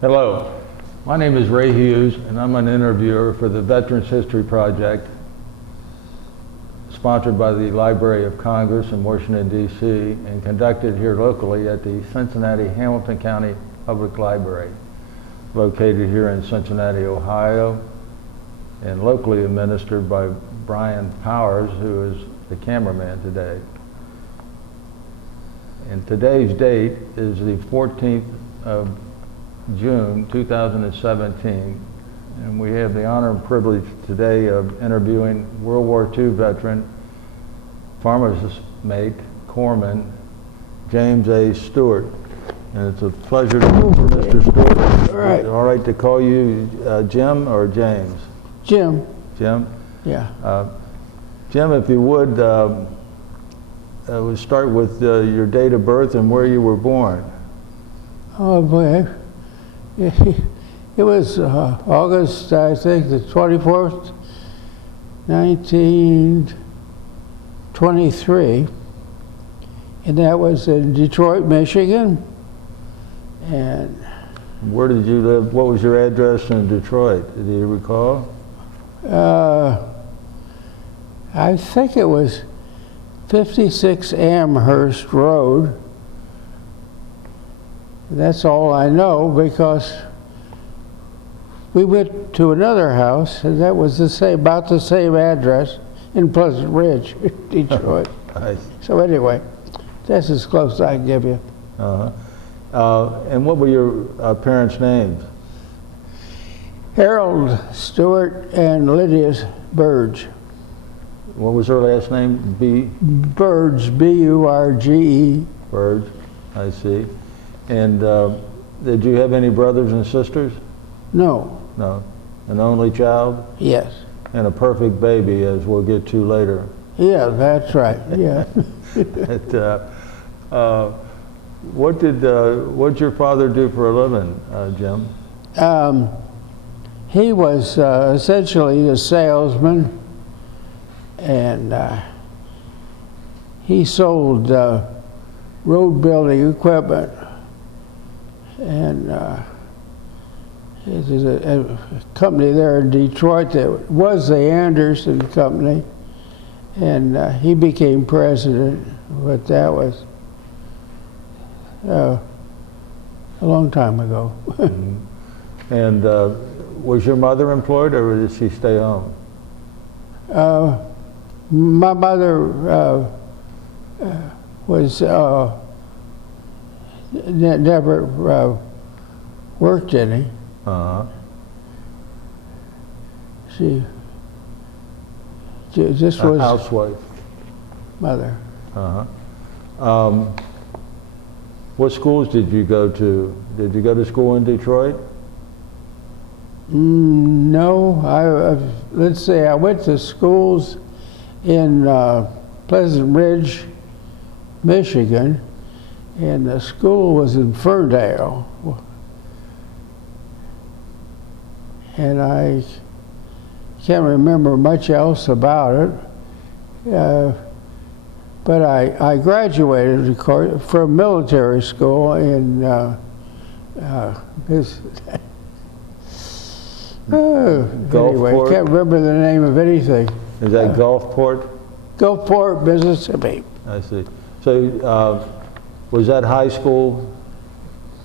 Hello, my name is Ray Hughes, and I'm an interviewer for the Veterans History Project, sponsored by the Library of Congress in Washington, D.C., and conducted here locally at the Cincinnati Hamilton County Public Library, located here in Cincinnati, Ohio, and locally administered by Brian Powers, who is the cameraman today. And today's date is the 14th of June 2017, and we have the honor and privilege today of interviewing World War II veteran, pharmacist mate, corpsman, James A. Stewart. And it's a pleasure to meet you, Mr. Stewart. All right. All right to call you Jim or James? Jim. Jim? Yeah. Jim, if you would, we'll start with your date of birth and where you were born. Oh boy. It was August, I think, the 24th, 1923, and that was in Detroit, Michigan. And where did you live? What was your address in Detroit? Do you recall? I think it was 56 Amherst Road. That's all I know, because we went to another house, and that was about the same address in Pleasant Ridge, Detroit. Nice. So anyway, that's as close as I can give you. And what were your parents' names? Harold Stewart and Lydia Burge. What was her last name? Burge, B-U-R-G-E. Burge, I see. And did you have any brothers and sisters? No. No. An only child? Yes. And a perfect baby, as we'll get to later. Yeah, that's right. Yeah. What did your father do for a living, Jim? He was essentially a salesman, and he sold road building equipment, and there's a company there in Detroit that was the Anderson Company, and he became president, but that was a long time ago. Mm-hmm. And was your mother employed, or did she stay home? My mother was never worked any. Uh-huh. She just was a housewife. Mother. Uh-huh. What schools did you go to? Did you go to school in Detroit? No, let's say I went to schools in Pleasant Ridge, Michigan, and the school was in Ferndale. And I can't remember much else about it. But I graduated, of course, from military school in anyway, I can't remember the name of anything. Is that Gulfport? Gulfport, Mississippi. I see. So was that high school?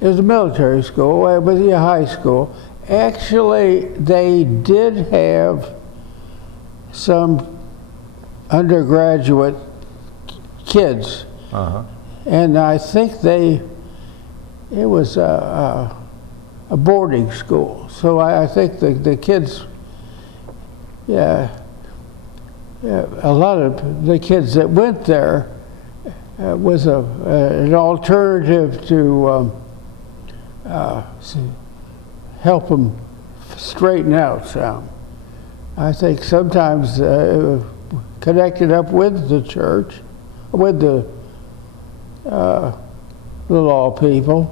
It was a military school. It was a high school. Actually, they did have some undergraduate kids, and I think it was a boarding school. So I think the kids, a lot of the kids that went there was an alternative to help them straighten out some. I think sometimes connected up with the church, with the law people,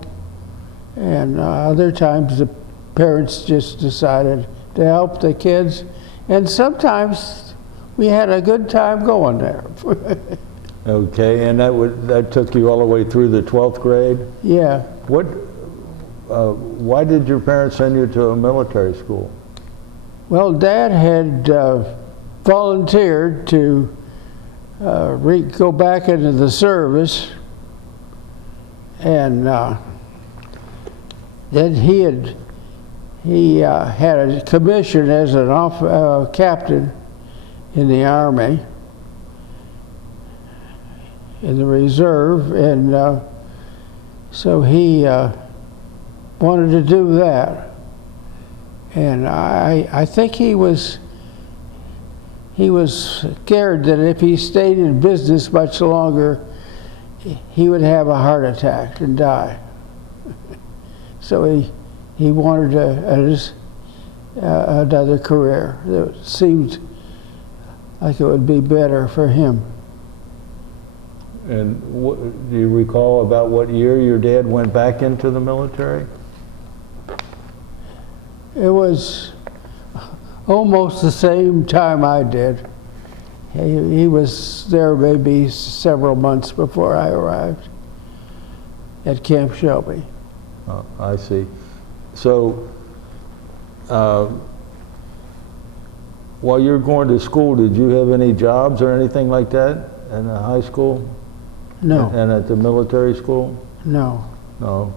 and other times the parents just decided to help the kids, and sometimes we had a good time going there. Okay, and that took you all the way through the 12th grade? Yeah. Why did your parents send you to a military school? Well, Dad had volunteered to go back into the service, and then he had a commission as an captain in the Army, in the reserve, and so he wanted to do that. And I think he was scared that if he stayed in business much longer, he would have a heart attack and die. So he wanted another career. It seemed like it would be better for him. And do you recall about what year your dad went back into the military? It was almost the same time I did. He was there maybe several months before I arrived at Camp Shelby. I see. So, while you were going to school, did you have any jobs or anything like that in the high school? No. And at the military school? No. No.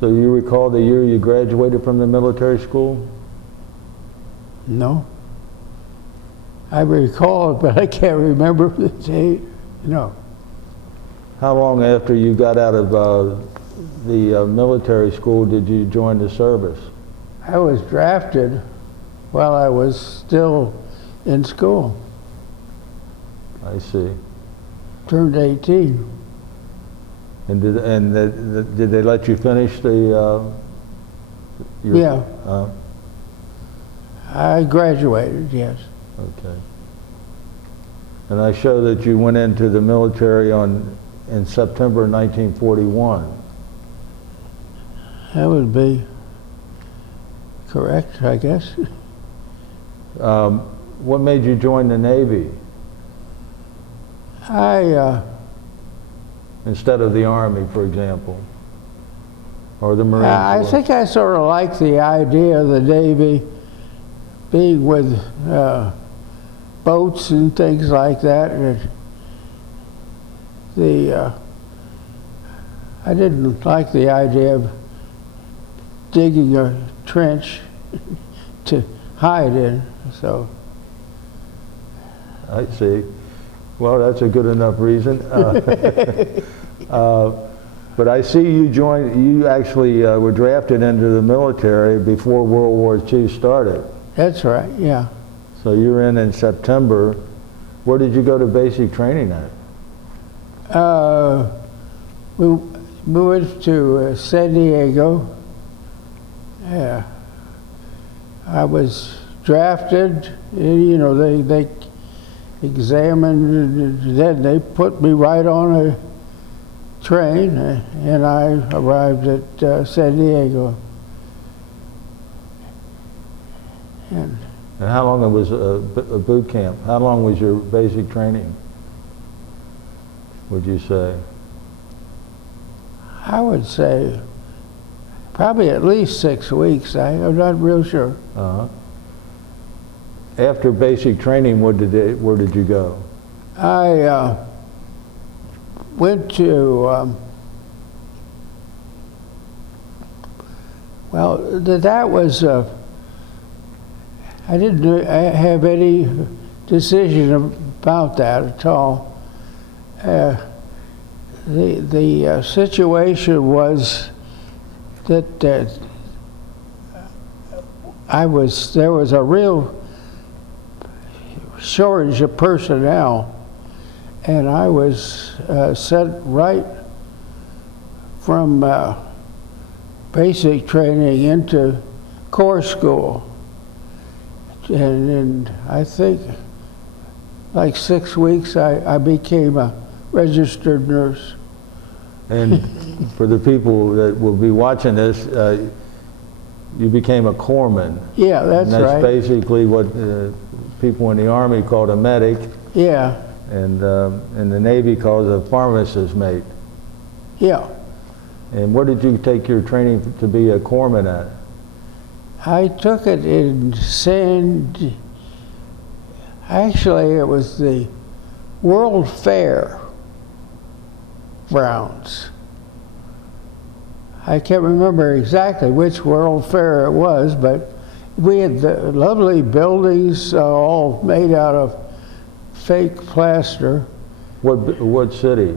So you recall the year you graduated from the military school? No. I recall it, but I can't remember the date. No. How long after you got out of the military school did you join the service? I was drafted while I was still in school. I see. Turned 18. And did they let you finish the? Yeah. I graduated, yes. Okay. And I show that you went into the military in September 1941. That would be correct, I guess. What made you join the Navy instead of the Army, for example, or the Marine I Corps? think I sort of like the idea of the Navy being with boats and things like that. And I didn't like the idea of digging a trench to hide in, so. I see. Well, that's a good enough reason. But I see you actually were drafted into the military before World War II started. That's right, yeah. So you were in September. Where did you go to basic training at? We moved to San Diego. Yeah. I was drafted, you know, they examined, and then they put me right on a train, and I arrived at San Diego. And how long it was a boot camp? How long was your basic training, would you say? I would say probably at least 6 weeks. I'm not real sure. Uh-huh. After basic training, where did you go? I went to, well, that was, I didn't have any decision about that at all. The situation was that there was a real shortage of personnel, and I was sent right from basic training into Corps school. And in, I think, like 6 weeks, I became a registered nurse. And for the people that will be watching this, you became a corpsman. Yeah, that's and that's right. Basically what people in the Army called a medic. Yeah. And the Navy calls a pharmacist mate. Yeah. And where did you take your training to be a corpsman at? I took it in actually it was the World Fair grounds. I can't remember exactly which World Fair it was, but we had the lovely buildings all made out of fake plaster. What city?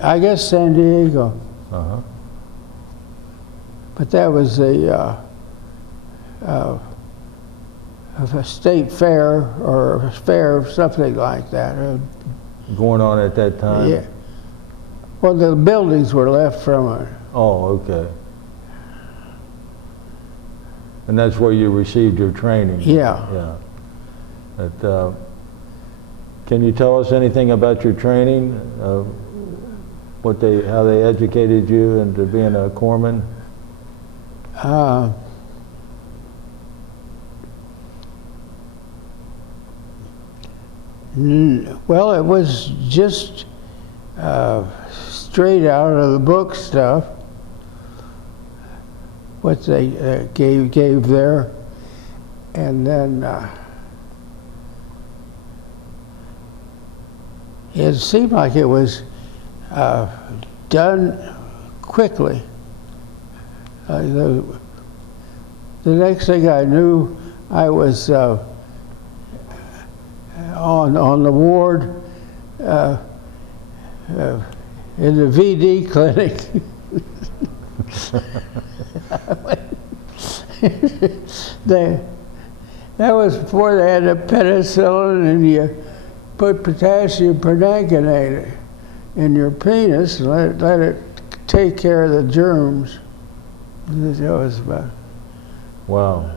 I guess San Diego. Uh-huh. But that was a state fair or a fair of something like that. Going on at that time? Yeah. Well, the buildings were left from it. Oh, okay. And that's where you received your training? Yeah. Yeah. But, can you tell us anything about your training? How they educated you into being a corpsman? Well, it was just straight out of the book stuff, what they gave there, and then it seemed like it was done quickly. The next thing I knew, I was on the ward in the VD clinic. That was before they had the penicillin, and you put potassium permanganate in your penis and let it take care of the germs. That was about. Wow.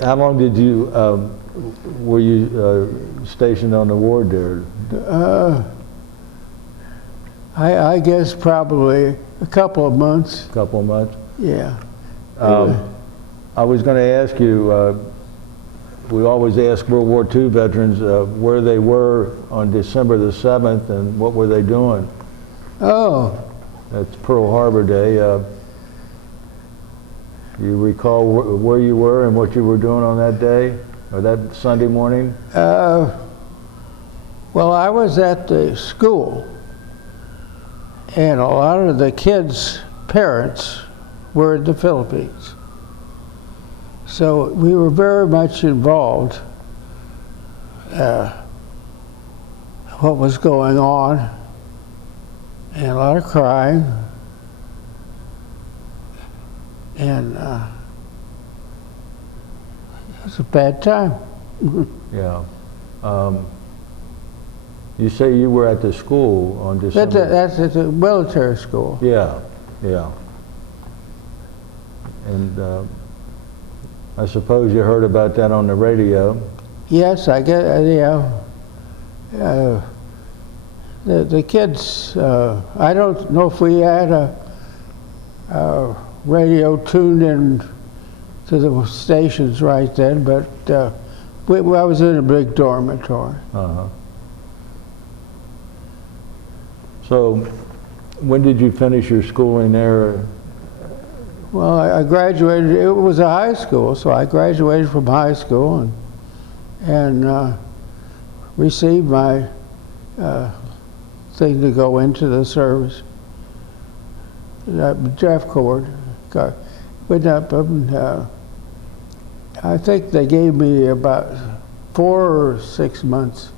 How long did you were you stationed on the ward there? I guess probably a couple of months. A couple of months? Yeah. I was going to ask you, we always ask World War II veterans where they were on December the 7th and what were they doing? Oh. That's Pearl Harbor Day. You recall where you were and what you were doing on that day, or that Sunday morning? Well, I was at the school, and a lot of the kids' parents were in the Philippines. So we were very much involved what was going on, and a lot of crying. And it was a bad time. Yeah. You say you were at the school on December. That's at the military school. Yeah, yeah. And I suppose you heard about that on the radio. Yes, I get. Yeah. The kids. I don't know if we had a radio tuned in to the stations right then, but I was in a big dormitory. Uh-huh. So, when did you finish your schooling there? Well, I graduated. It was a high school, so I graduated from high school and received my thing to go into the service. Draft cord. Went up, I think they gave me about 4 or 6 months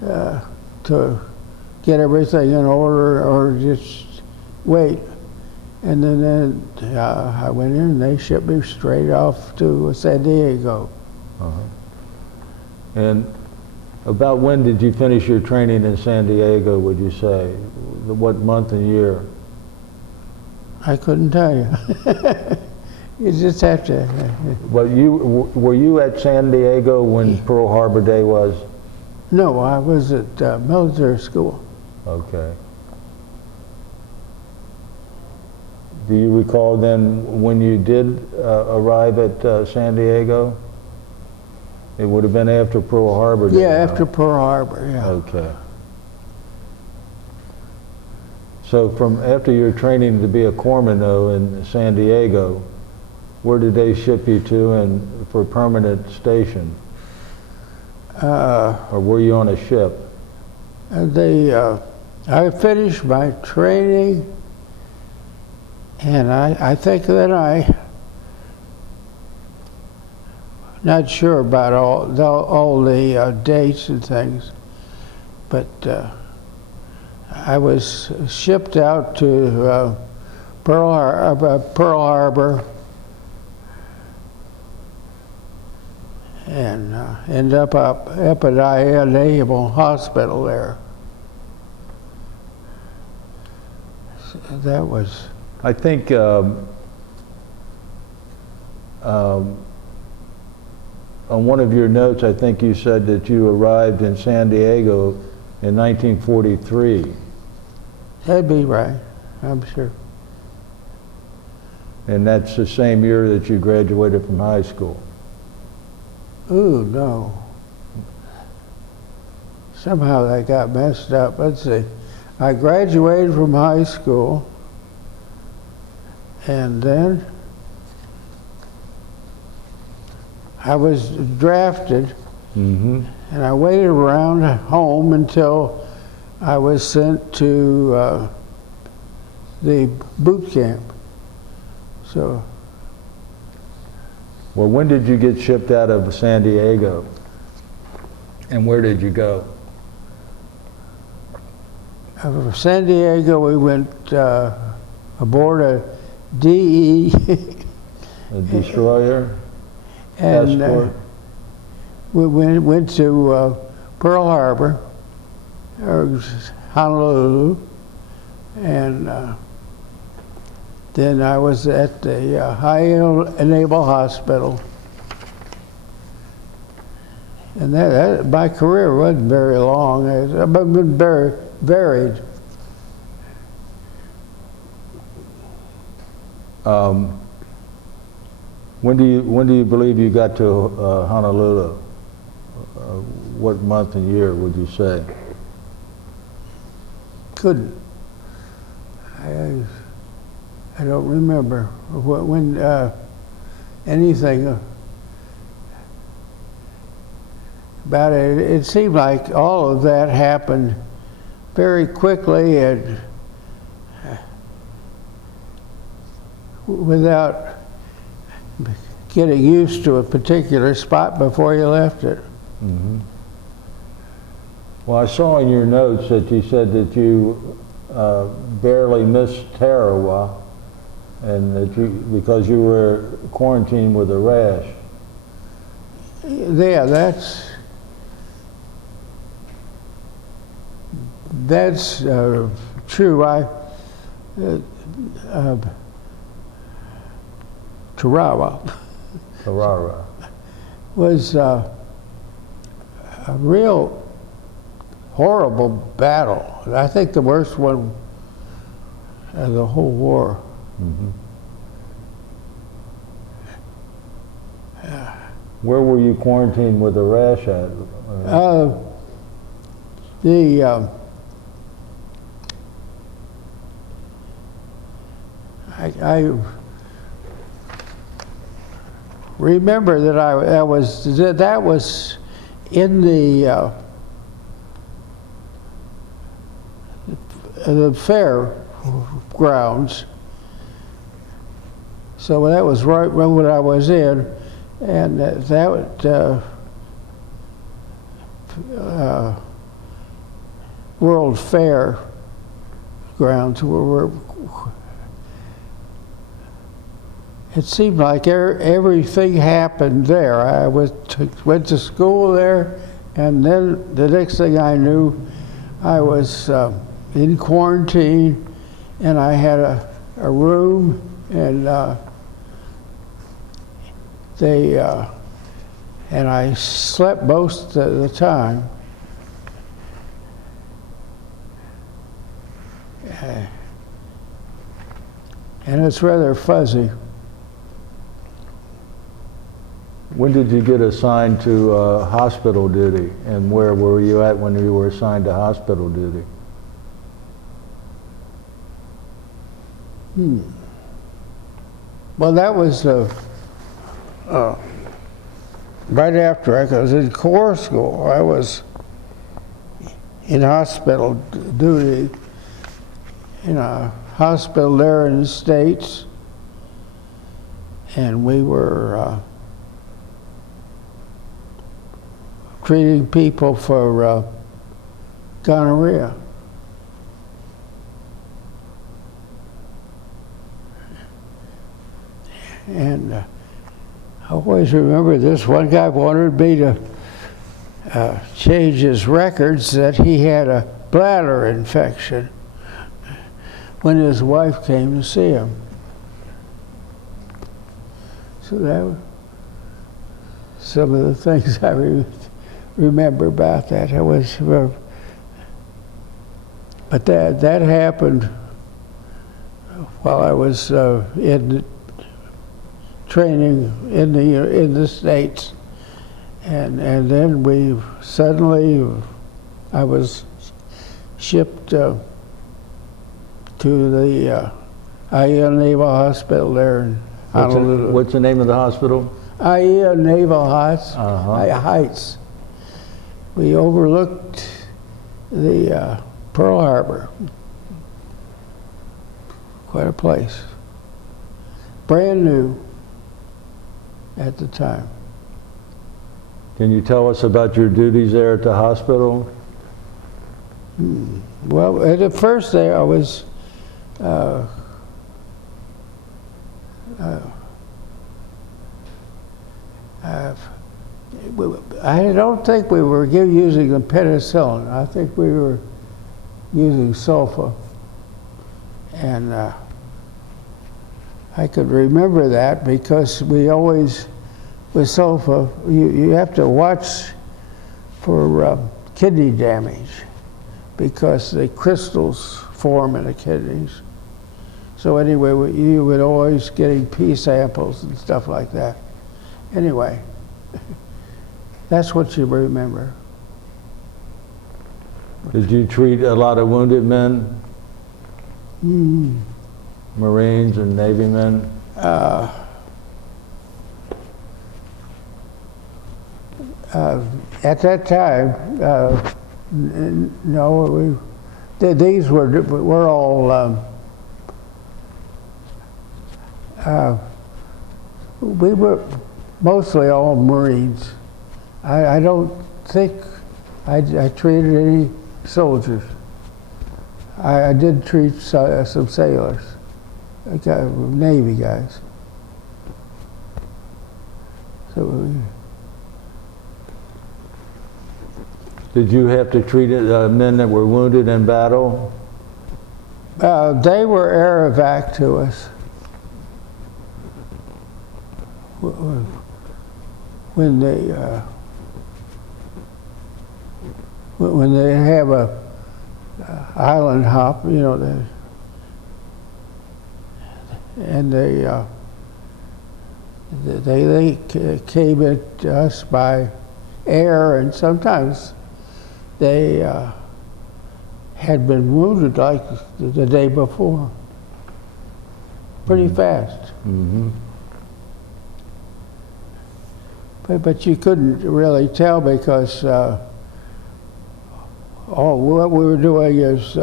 to get everything in order, or just wait. And then I went in and they shipped me straight off to San Diego. Uh-huh. And about when did you finish your training in San Diego, would you say? What month and year? I couldn't tell you. You just have to. But were you at San Diego when Pearl Harbor Day was? No, I was at military school. Okay. Do you recall then when you did arrive at San Diego? It would have been after Pearl Harbor Day. Yeah, huh? after Pearl Harbor, yeah. Okay. So from after your training to be a corpsman though in San Diego, where did they ship you to and for permanent station? Or were you on a ship? I finished my training, and I think that not sure about all the dates and things, but I was shipped out to Pearl Harbor, and ended up at Naval Hospital there. So that was. I think on one of your notes, I think you said that you arrived in San Diego in 1943. That'd be right, I'm sure. And that's the same year that you graduated from high school. Ooh, no. Somehow that got messed up. Let's see. I graduated from high school, and then I was drafted, Mm-hmm. and I waited around home until I was sent to the boot camp. So, Well, when did you get shipped out of San Diego? And where did you go? from San Diego, we went aboard a DE. A destroyer? And Escort? we went to Pearl Harbor, or Honolulu, and then I was at the Naval Hospital. And my career wasn't very long. I've been very varied. When do you believe you got to Honolulu? What month and year would you say? Couldn't. I don't remember when anything about it. It seemed like all of that happened very quickly and without getting used to a particular spot before you left it. Mm-hmm. Well, I saw in your notes that you said that you barely missed Tarawa, and that because you were quarantined with a rash. Yeah, that's true. Tarara. Was a real horrible battle. I think the worst one of the whole war. Mm-hmm. Where were you quarantined with a rash at? I remember that that was in the fair grounds. So that was right when I was in, and that World Fair grounds were. It seemed like everything happened there. I went to school there, and then the next thing I knew, I was in quarantine, and I had a room, and and I slept most of the time. And it's rather fuzzy. When did you get assigned to hospital duty, and where were you at when you were assigned to hospital duty? Well, that was right after I was in Corps school. I was in hospital duty in a hospital there in the States, and we were treating people for gonorrhea. And I always remember this one guy wanted me to change his records that he had a bladder infection when his wife came to see him. So that was some of the things I remember about that. It was, but that happened while I was in training in the States, and then I was shipped to the AICA Naval Hospital there in Honolulu. What's the name of the hospital? AICA Naval Heights. We overlooked the Pearl Harbor. Quite a place. Brand new at the time. Can you tell us about your duties there at the hospital? Well, at the first day I was I don't think we were using the penicillin. I think we were using sulfa. And I could remember that because we always, with sulfa, you have to watch for kidney damage because the crystals form in the kidneys. So anyway, you would always getting pee samples and stuff like that. Anyway, that's what you remember. Did you treat a lot of wounded men? Marines and Navy men? At that time, no, these were all, we were mostly all Marines. I don't think I treated any soldiers. I did treat some sailors, Navy guys. So did you have to treat men that were wounded in battle? they were air evac to us. When they have a island hop, you know, they came at us by air, and sometimes they had been wounded like the day before, pretty fast. But you couldn't really tell because what we were doing is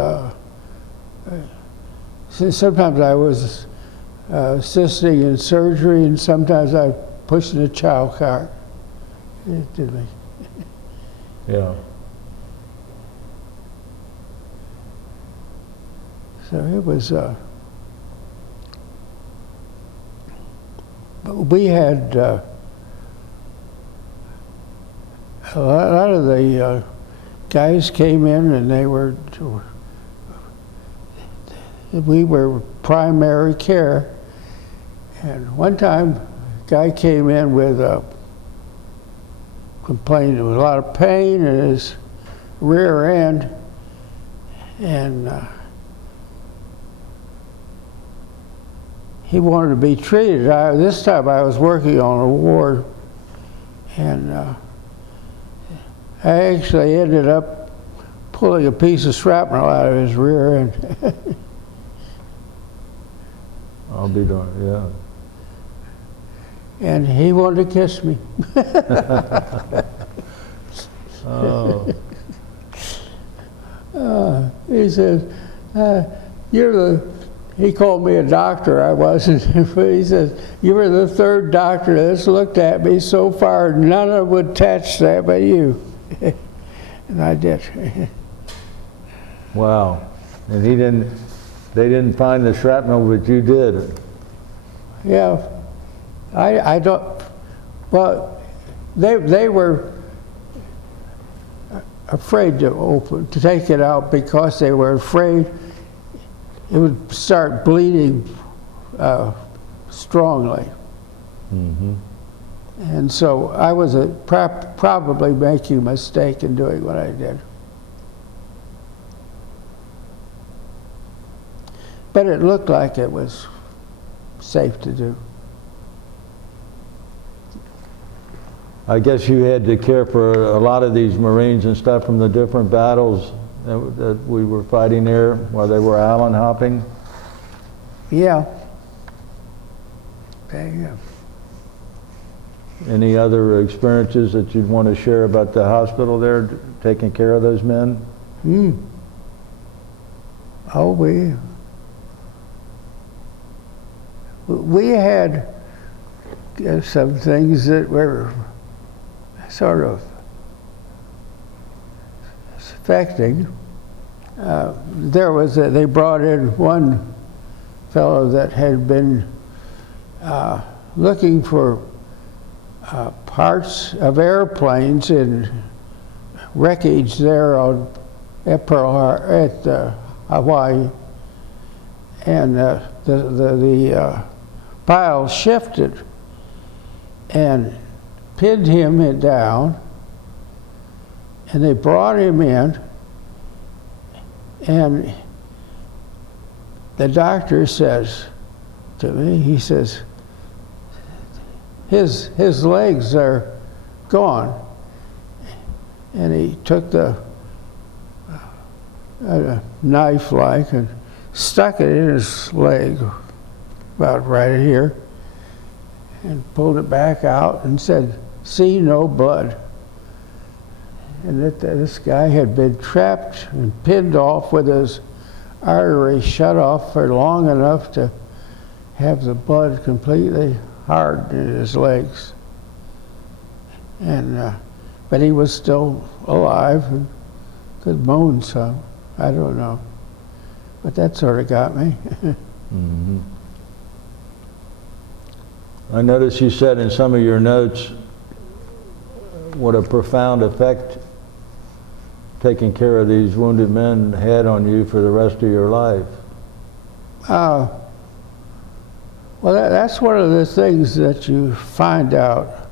sometimes I was assisting in surgery, and sometimes I pushed in a child cart. It did me. Yeah. So it was. We had a lot of the guys came in, and we were primary care. And one time, a guy came in with complained of a lot of pain in his rear end, and he wanted to be treated. This time I was working on a ward, And I actually ended up pulling a piece of shrapnel out of his rear end. I'll be darned, yeah. And he wanted to kiss me. Oh. He says, he called me a doctor, I wasn't, but he says, you were the third doctor that's looked at me so far, none of them would touch that but you. And I did. Wow. And they didn't find the shrapnel, but you did. Yeah. I don't, well, they were afraid to take it out because they were afraid it would start bleeding strongly. Mm-hmm. And so I was probably making a mistake in doing what I did. But it looked like it was safe to do. I guess you had to care for a lot of these Marines and stuff from the different battles that we were fighting there while they were island hopping. Yeah. Any other experiences that you'd want to share about the hospital there, taking care of those men? Oh, we had some things that were sort of affecting. They brought in one fellow that had been looking for parts of airplanes in wreckage there at Hawaii, and the pile shifted and pinned him down, and they brought him in, and the doctor says to me, he says, his legs are gone. And he took the knife and stuck it in his leg, about right here, and pulled it back out and said, "See no blood." And that this guy had been trapped and pinned off with his artery shut off for long enough to have the blood completely hard in his legs. And but he was still alive and could moan some. I don't know. But that sort of got me. Mm-hmm. I noticed you said in some of your notes what a profound effect taking care of these wounded men had on you for the rest of your life. Well, that's one of the things that you find out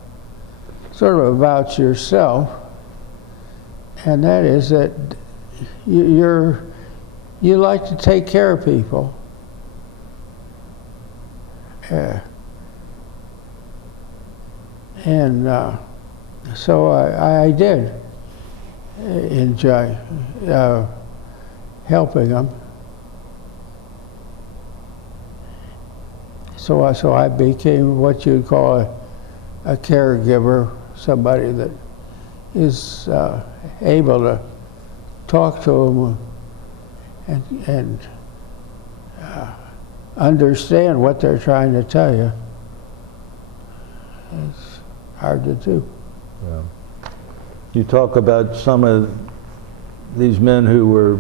sort of about yourself, and that is that you like to take care of people. So I did enjoy helping them. So I became what you'd call a caregiver, somebody that is able to talk to them and understand what they're trying to tell you. It's hard to do. Yeah. You talk about some of these men who were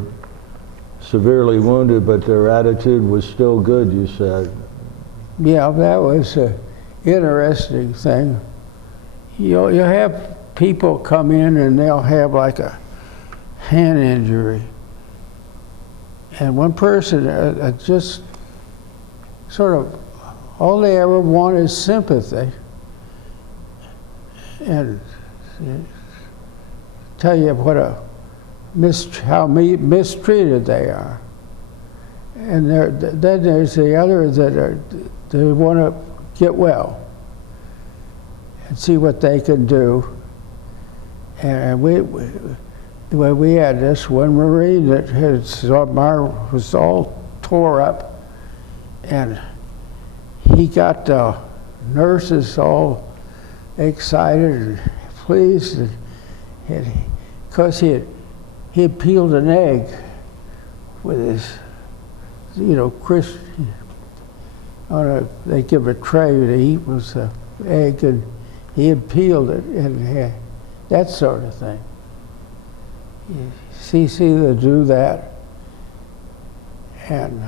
severely wounded, but their attitude was still good, you said. Yeah, that was an interesting thing. You'll have people come in and they'll have like a hand injury. And one person just sort of, all they ever want is sympathy. And tell you what how mistreated they are. And then there's the others that want to get well. and see what they could do. And we had this one Marine that his arm was all tore up, and he got the nurses all excited and pleased, and because he had peeled an egg with his, crisp. They give a tray to eat was the egg, and he had peeled it, and that sort of thing. CC to do that, and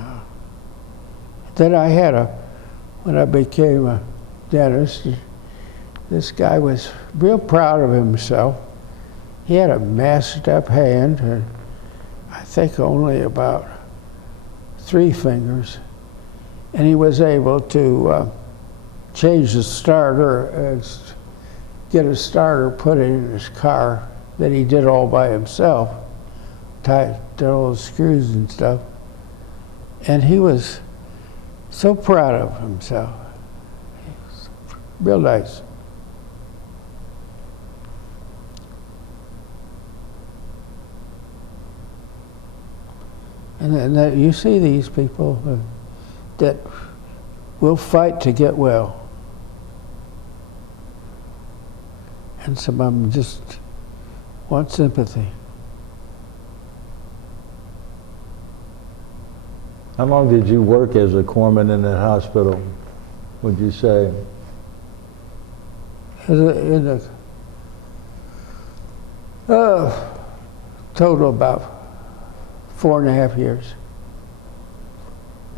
then I had when I became a dentist, this guy was real proud of himself. He had a messed up hand, and I think only about 3 fingers, and he was able to change the starter and get a starter put in his car that he did all by himself, tied all the screws and stuff. And he was so proud of himself. Real nice. And then you see these people that will fight to get well. And some of them just want sympathy. How long did you work as a corpsman in that hospital, would you say? Total about 4.5 years.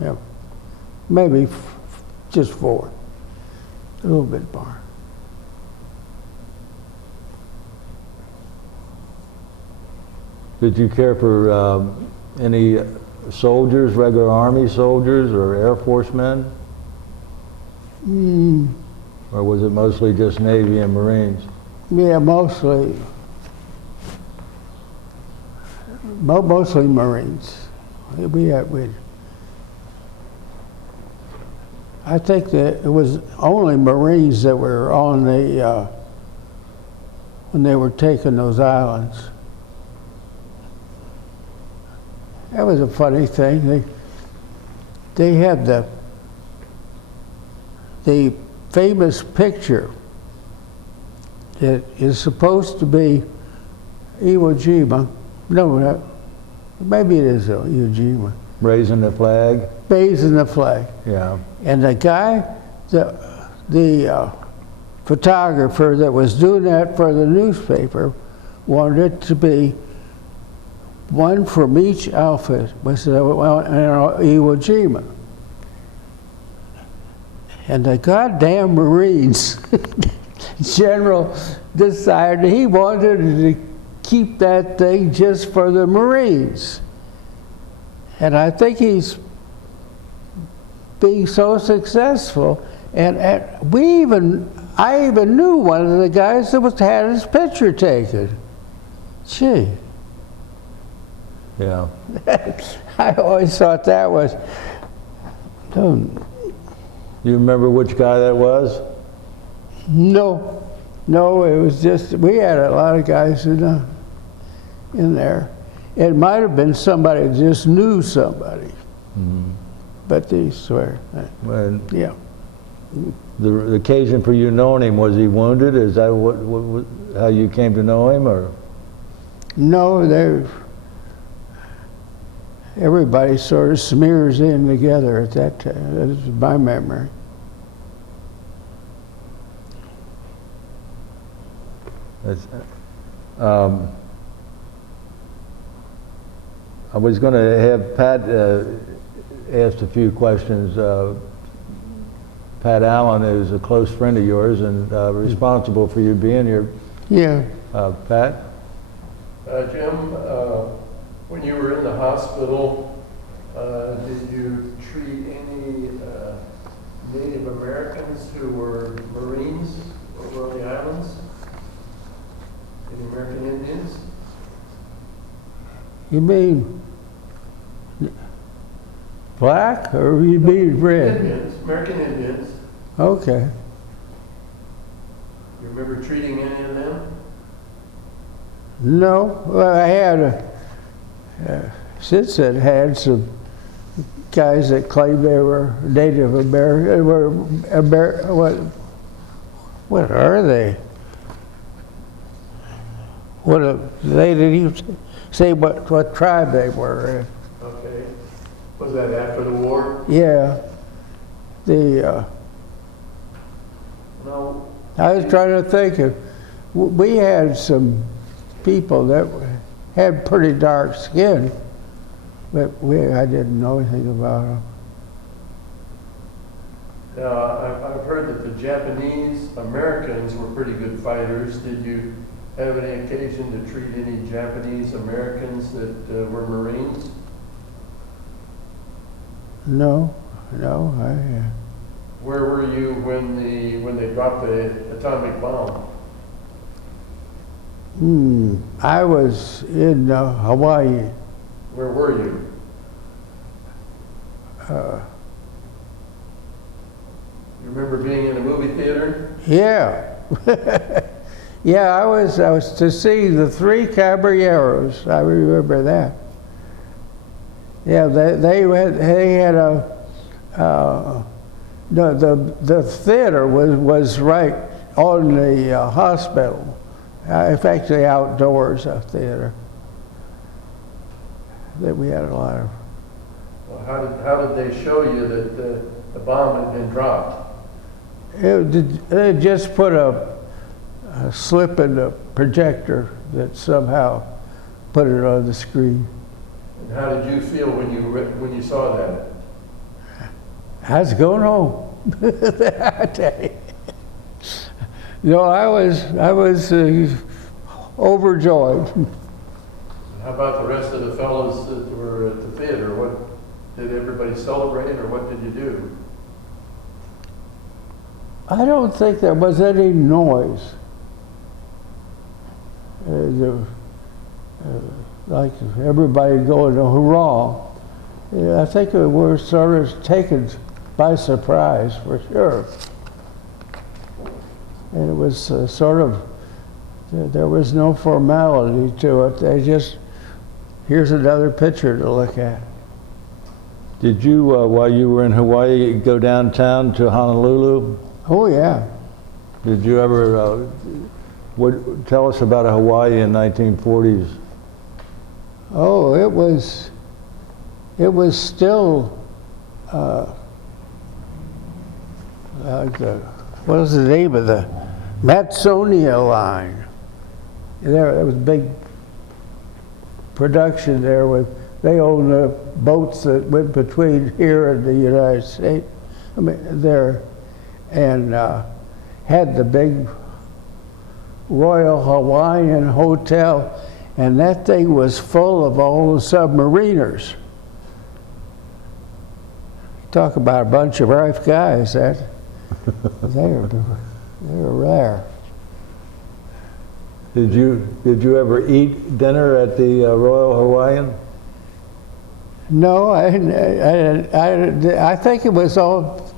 Yeah, maybe just 4. A little bit more. Did you care for any soldiers, regular Army soldiers or Air Force men? Or was it mostly just Navy and Marines? Yeah, mostly Marines. I think that it was only Marines that were on the when they were taking those islands. That was a funny thing. They had the famous picture that is supposed to be Iwo Jima. No, maybe it is Iwo Jima. Raising the flag? Raising the flag. Yeah. And the guy, the photographer that was doing that for the newspaper wanted it to be one from each outfit was Iwo Jima. And the goddamn Marines general decided he wanted to keep that thing just for the Marines. And I think he's being so successful. And I even knew one of the guys that had his picture taken. Gee. Yeah. I always thought that was. You remember which guy that was? No, it was just, we had a lot of guys in there. It might have been somebody that just knew somebody. Mm-hmm. But they swear. Yeah. The occasion for you knowing him, was he wounded? Is that how you came to know him, or? No, everybody sort of smears in together at that time. That's my memory. I was going to have Pat ask a few questions. Pat Allen is a close friend of yours and responsible for you being here. Yeah. Pat? Jim, when you were in the hospital, did you treat any Native Americans who were Marines over on the islands? Any American Indians? You mean black or you mean red? Indians, American Indians. Okay. You remember treating any of them? No, well, I had, since it had some guys that claimed they were Native American, what are they? They didn't even say what tribe they were. Okay. Was that after the war? Yeah, No. I was trying to think of, we had some people that had pretty dark skin, but I didn't know anything about them. Now, I've heard that the Japanese Americans were pretty good fighters. Did you have any occasion to treat any Japanese Americans that were Marines? No, Where were you when they dropped the atomic bomb? I was in Hawaii. Where were you? You remember being in a movie theater? Yeah, yeah. I was to see the Three Caballeros. I remember that. Yeah, they had a the theater was right on the hospital. It's actually outdoors, a theater. That we had a lot of. Well, how did they show you that the bomb had been dropped? They just put a slip in the projector that somehow put it on the screen. And how did you feel when you saw that? I was going home. I tell you. No, I was overjoyed. How about the rest of the fellows that were at the theater? What did everybody celebrate, or what did you do? I don't think there was any noise. Like everybody going to hurrah. Yeah, I think we were sort of taken by surprise, for sure. And it was sort of, there was no formality to it. They just, here's another picture to look at. Did you, while you were in Hawaii, go downtown to Honolulu? Oh, yeah. Did you ever, tell us about Hawaii in 1940s? Oh, it was still, what was the name of the Matsonia line? There was big production there they owned the boats that went between here and the United States. I mean, there, and had the big Royal Hawaiian Hotel, and that thing was full of all the submariners. Talk about a bunch of rough guys. They were rare. Did you ever eat dinner at the Royal Hawaiian? No, I think it was all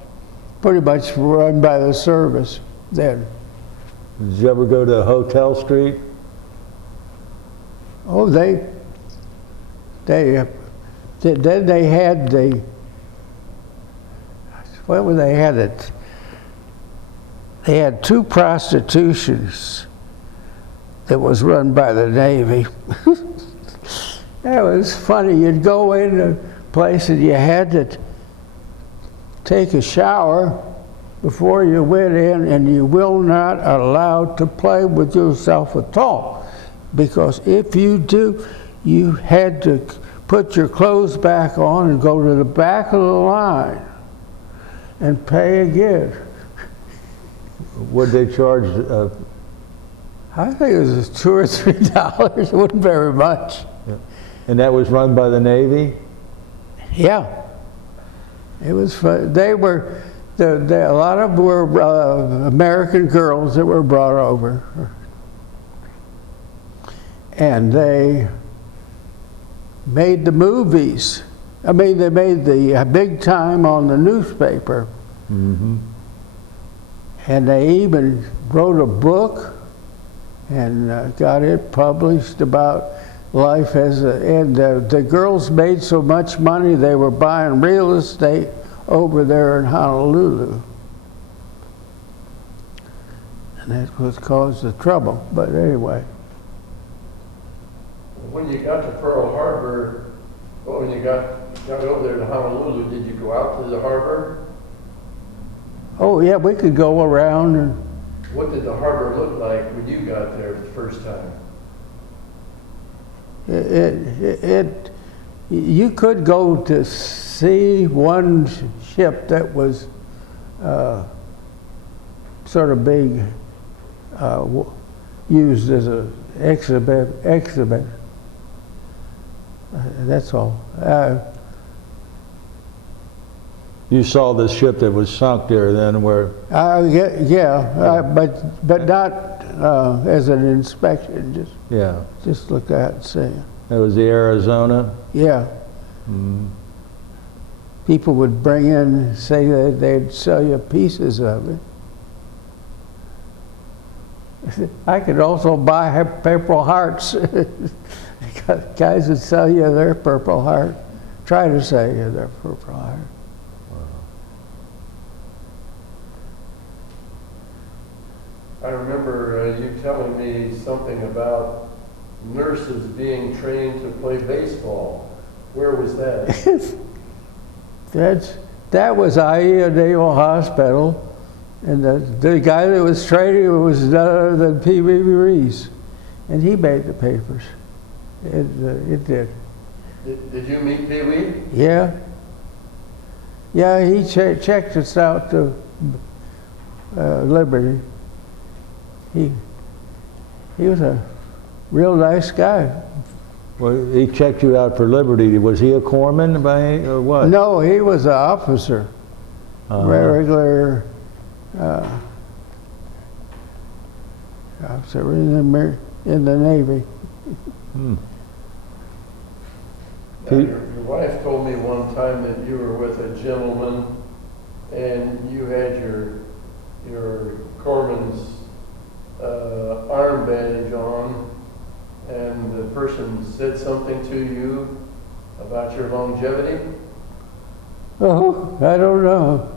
pretty much run by the service then. Did you ever go to Hotel Street? Oh, then they had the, what were they had it? They had two prostitutions that was run by the Navy. That was funny. You'd go in a place and you had to take a shower before you went in, and you will not allowed to play with yourself at all. Because if you do, you had to put your clothes back on and go to the back of the line and pay again. What they charge? I think it was $2 or $3. It wasn't very much. Yeah. And that was run by the Navy? Yeah. It was fun. They were, a lot of them were American girls that were brought over. And they made the movies. I mean, they made the big time on the newspaper. Mm-hmm. And they even wrote a book and got it published about life as a, and the girls made so much money they were buying real estate over there in Honolulu. And that was caused the trouble, but anyway. When you got to Pearl Harbor, well, when you got over there to Honolulu, did you go out to the harbor? Oh yeah, we could go around and What did the harbor look like when you got there the first time? you could go to see one ship that was sort of big, used as an exhibit. That's all. You saw the ship that was sunk there then where, But not as an inspection, yeah, just look at it and see. that was the Arizona. Yeah. Mm. People would bring in, say that they'd sell you pieces of it. I could also buy Purple Hearts. Guys would sell you their Purple Heart, try to sell you their Purple Heart. I remember you telling me something about nurses being trained to play baseball. Where was that? That was AICA Naval Hospital, and the guy that was training was none other than Pee Wee Reese, and he made the papers. It did. Did you meet Pee Wee? Yeah. Yeah, he checked us out to Liberty. He was a real nice guy. Well, he checked you out for Liberty. Was he a corpsman by any, or what? No, he was an officer, regular officer in the Navy. Hmm. Now, your wife told me one time that you were with a gentleman and you had your corpsman's arm bandage on, and the person said something to you about your longevity? Oh, I don't know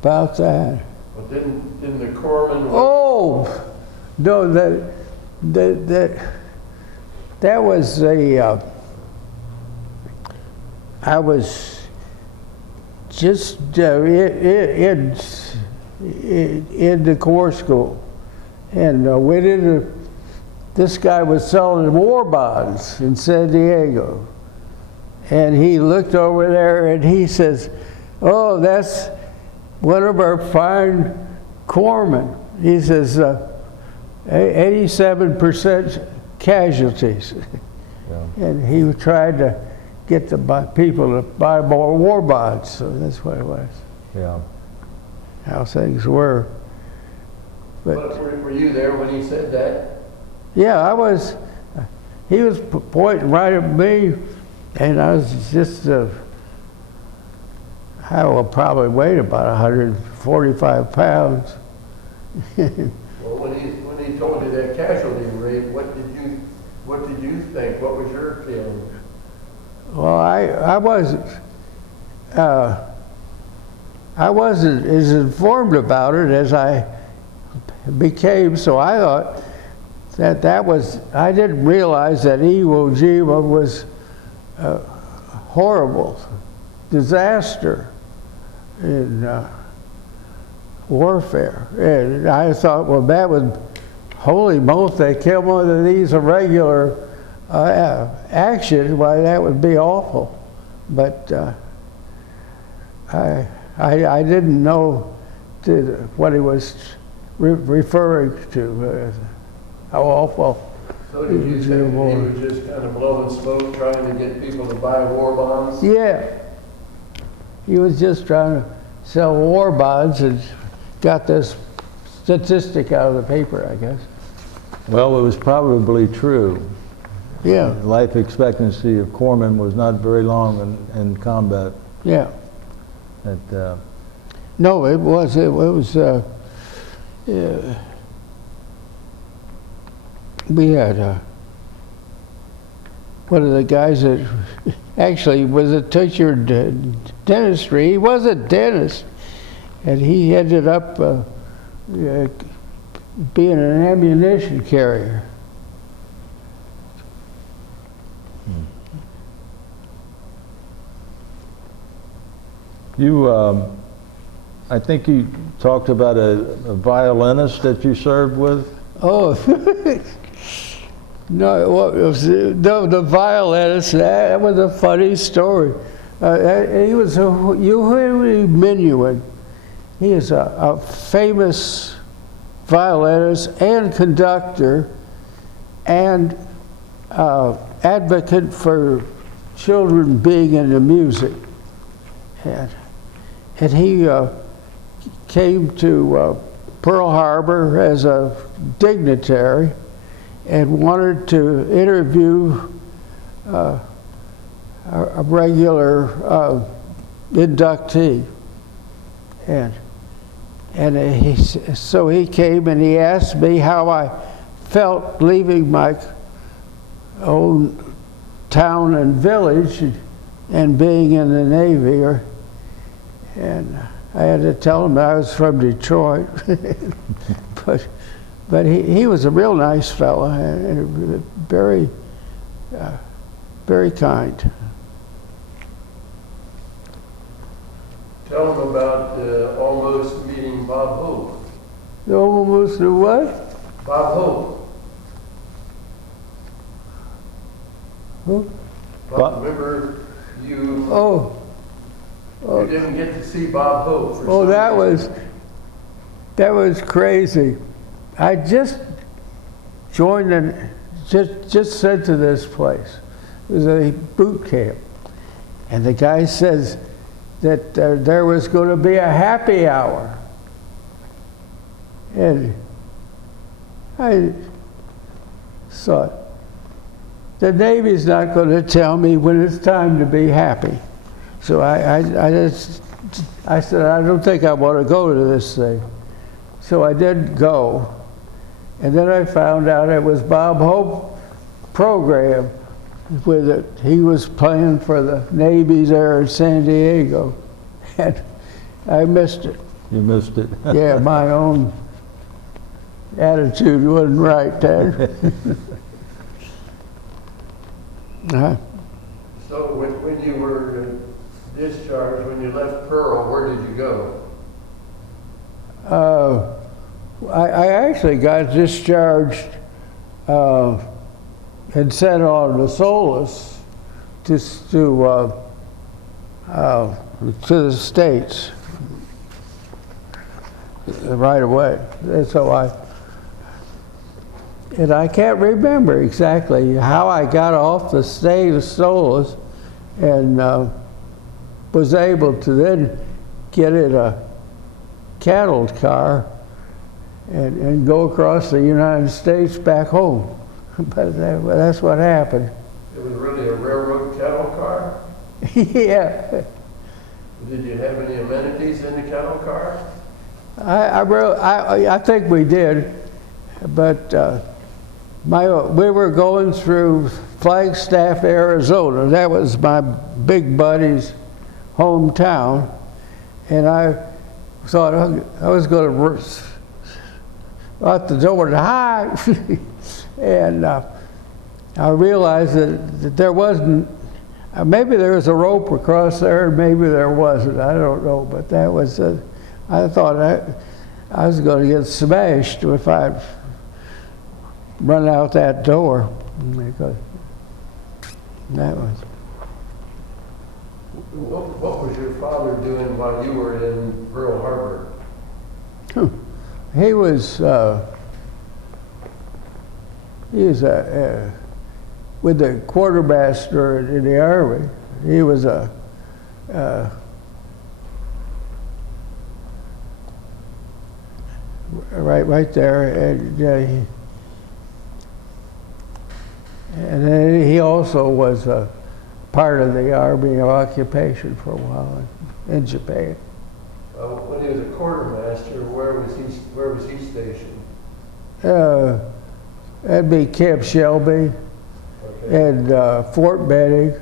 about that. Well, didn't the corpsman... Oh, no, that was I was just in the Corps school, and this guy was selling war bonds in San Diego, and he looked over there and he says, "Oh, that's one of our fine corpsmen." He says, 87% casualties. Yeah. And he tried to get the people to buy more war bonds, so that's what it was. Yeah. How things were. But were you there when he said that? Yeah, I was. He was pointing right at me, and I was just, I will probably weighed about 145 pounds. Well, when he told you that casualty rate, what did you think? What was your feeling? Well, I wasn't as informed about it as I became, so I thought that was, I didn't realize that Iwo Jima was a horrible disaster in warfare. And I thought, well, that was, holy moly, they killed one of these irregular action, why that would be awful. But I didn't know what he was referring to, how awful. So did you think he was just kind of blowing smoke, trying to get people to buy war bonds? Yeah. He was just trying to sell war bonds and got this statistic out of the paper, I guess. Well, it was probably true. Yeah. Life expectancy of corpsmen was not very long in combat. Yeah. No, it was, yeah, we had one of the guys that actually was a teacher in dentistry. He was a dentist, and he ended up being an ammunition carrier. You, I think you talked about a violinist that you served with. Oh, no, the violinist, that was a funny story. He was Yuri Minuin. He is a famous violinist and conductor and advocate for children being into music. And he came to Pearl Harbor as a dignitary and wanted to interview a regular inductee. So he came and he asked me how I felt leaving my own town and village and being in the Navy. And I had to tell him I was from Detroit. but he was a real nice fellow and very, very kind. Tell them about almost meeting Bob Hope. You almost knew what? Bob Hope. Who? Bob, remember you? Oh. You didn't get to see Bob Hope. For Oh, some that reason. was crazy. I just joined and just sent to this place. It was a boot camp, and the guy says that there was going to be a happy hour, and I thought the Navy's not going to tell me when it's time to be happy. So I said, I don't think I want to go to this thing. So I did go. And then I found out it was Bob Hope program with it. He was playing for the Navy there in San Diego. And I missed it. You missed it. Yeah, my own attitude wasn't right then. So when you were discharged, when you left Pearl, where did you go? I actually got discharged and sent on to Solis to the States right away. And so I can't remember exactly how I got off the state of Solis and was able to then get in a cattle car and go across the United States back home. But that's what happened. It was really a railroad cattle car? Yeah. Did you have any amenities in the cattle car? I think we did, but we were going through Flagstaff, Arizona. That was my big buddy's hometown, and I thought I was going to out the door to hide, and I realized that there wasn't. Maybe there was a rope across there, and maybe there wasn't. I don't know, but that was. I thought I was going to get smashed if I run out that door. Because that was. What was your father doing while you were in Pearl Harbor? He was with the quartermaster in the Army. He was right there, and then he also was part of the Army occupation for a while in Japan. When he was a quartermaster, where was he stationed? That'd be Camp Shelby Okay. and Fort Benning.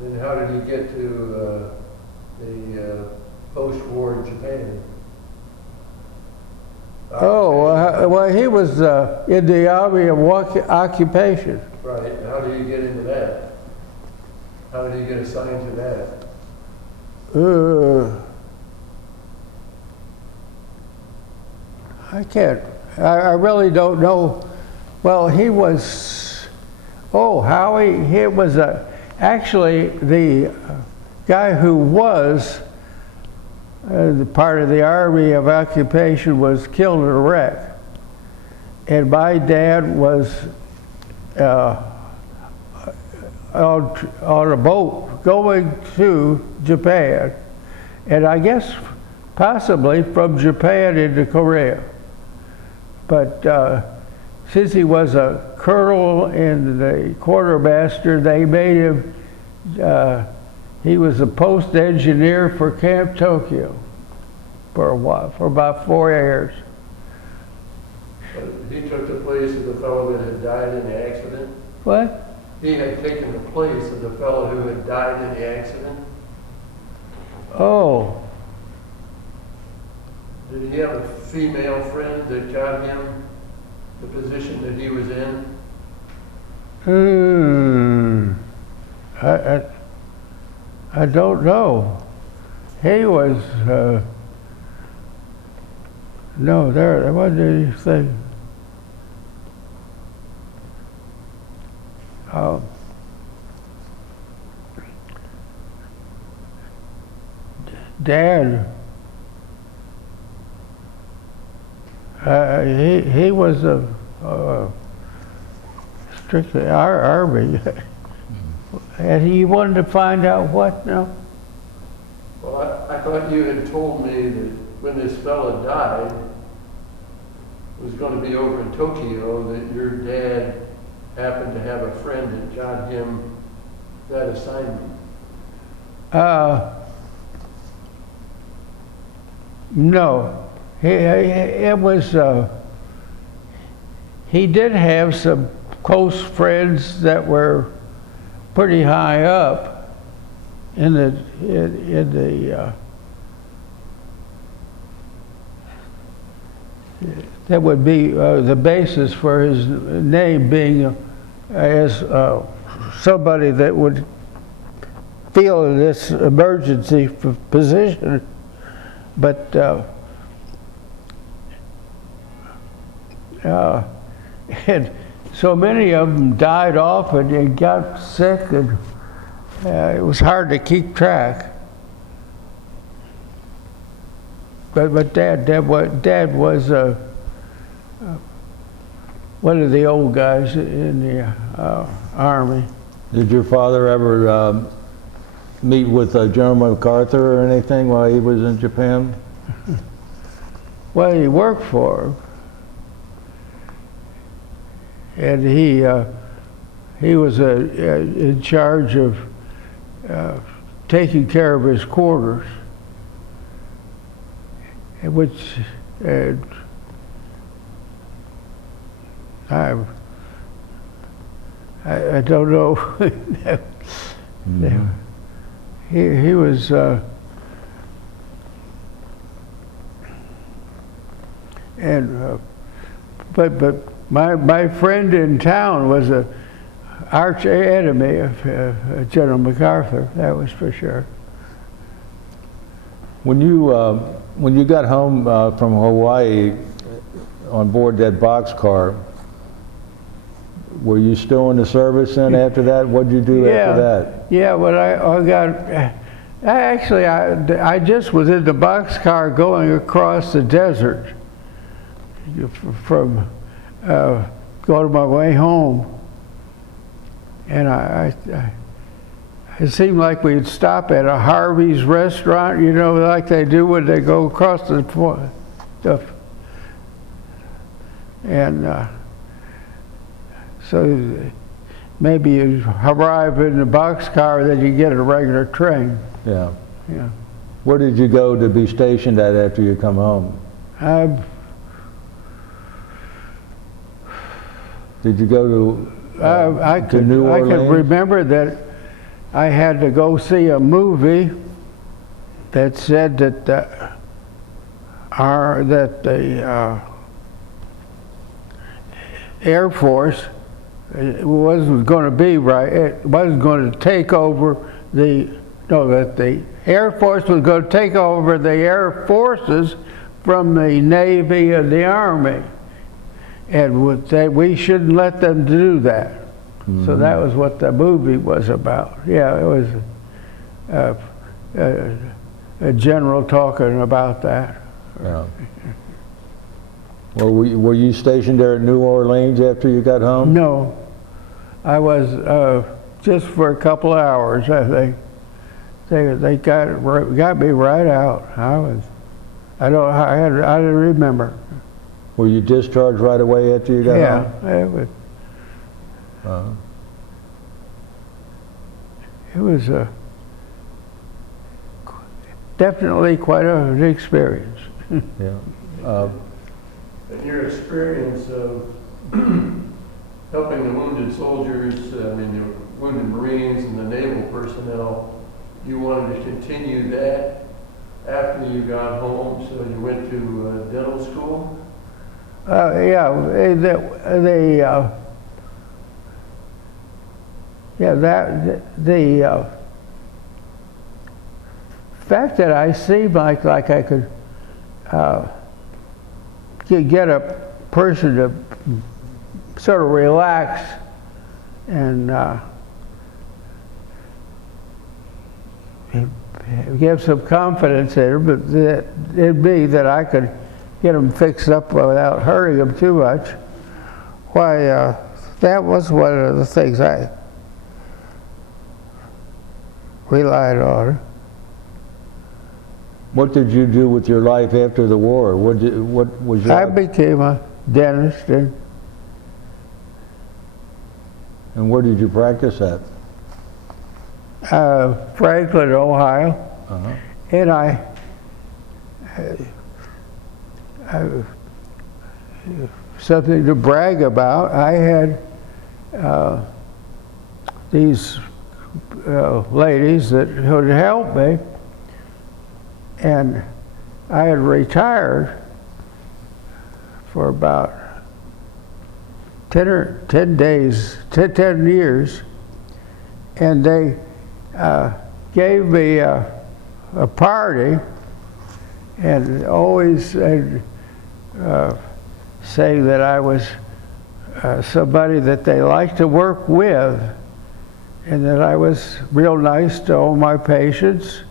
And then how did he get to the post-war Japan? Well, he was in the Army of Occupation. Right. And how did he get into that? How did he get assigned to that? I can't. I really don't know. Well, he was. He was actually the guy who was the part of the Army of Occupation was killed in a wreck, and my dad was on a boat going to Japan, and I guess possibly from Japan into Korea. But since he was a colonel and the quartermaster, they made him, he was a post engineer for Camp Tokyo for a while, for about 4 years. He took the place of the fellow that had died in the accident? What? He had taken the place of the fellow who had died in the accident? Oh. Did he have a female friend that got him the position that he was in? I don't know. He was, no, there wasn't anything. Dad, he was strictly our Army. And he wanted to find out what now? Well, I thought you had told me that when this fellow died, it was going to be over in Tokyo, that your dad happened to have a friend that got him that assignment. No. It was, he did have some close friends that were pretty high up in the that would be the basis for his name being as somebody that would feel in this emergency position, but and so many of them died off and got sick, and it was hard to keep track. But Dad was one of the old guys in the Army. Did your father ever meet with General MacArthur or anything while he was in Japan? Well, he worked for him. And he was in charge of taking care of his quarters, which I don't know. Mm-hmm. He was but my friend in town was a arch enemy of General MacArthur. That was for sure. When you got home from Hawaii on board that boxcar, were you still in the service then after that? What did you do after that? Yeah, when I just was in the boxcar going across the desert from going my way home, and it seemed like we'd stop at a Harvey's restaurant, you know, like they do when they go across the stuff. And so maybe you arrive in the boxcar, then you get a regular train. Yeah. Yeah. Where did you go to be stationed at after you come home? Did you go to New Orleans? I can remember that I had to go see a movie that said that the Air Force wasn't going to be right. It wasn't going to take over that the Air Force was going to take over the Air Forces from the Navy and the Army, and that we shouldn't let them do that. Mm-hmm. So that was what the movie was about. Yeah, it was a general talking about that. Yeah. Well, were you stationed there at New Orleans after you got home? No, I was just for a couple of hours. I think they got me right out. I didn't remember. Were you discharged right away after you got home? Yeah, it was. It was definitely quite an experience. Yeah. And your experience of helping the wounded soldiers, the wounded Marines and the naval personnel, you wanted to continue that after you got home, so you went to dental school? The fact that I seemed like I could get a person to sort of relax and give some confidence in them, but it'd be that I could get them fixed up without hurting them too much. Why, that was one of the things I relied on. What did you do with your life after the war? What was your... I became a dentist. And where did you practice at? Franklin, Ohio. Uh-huh. And I something to brag about. I had these ladies that would help me, and I had retired for about 10 years, and they gave me a party, and always saying that I was somebody that they liked to work with, and that I was real nice to all my patients,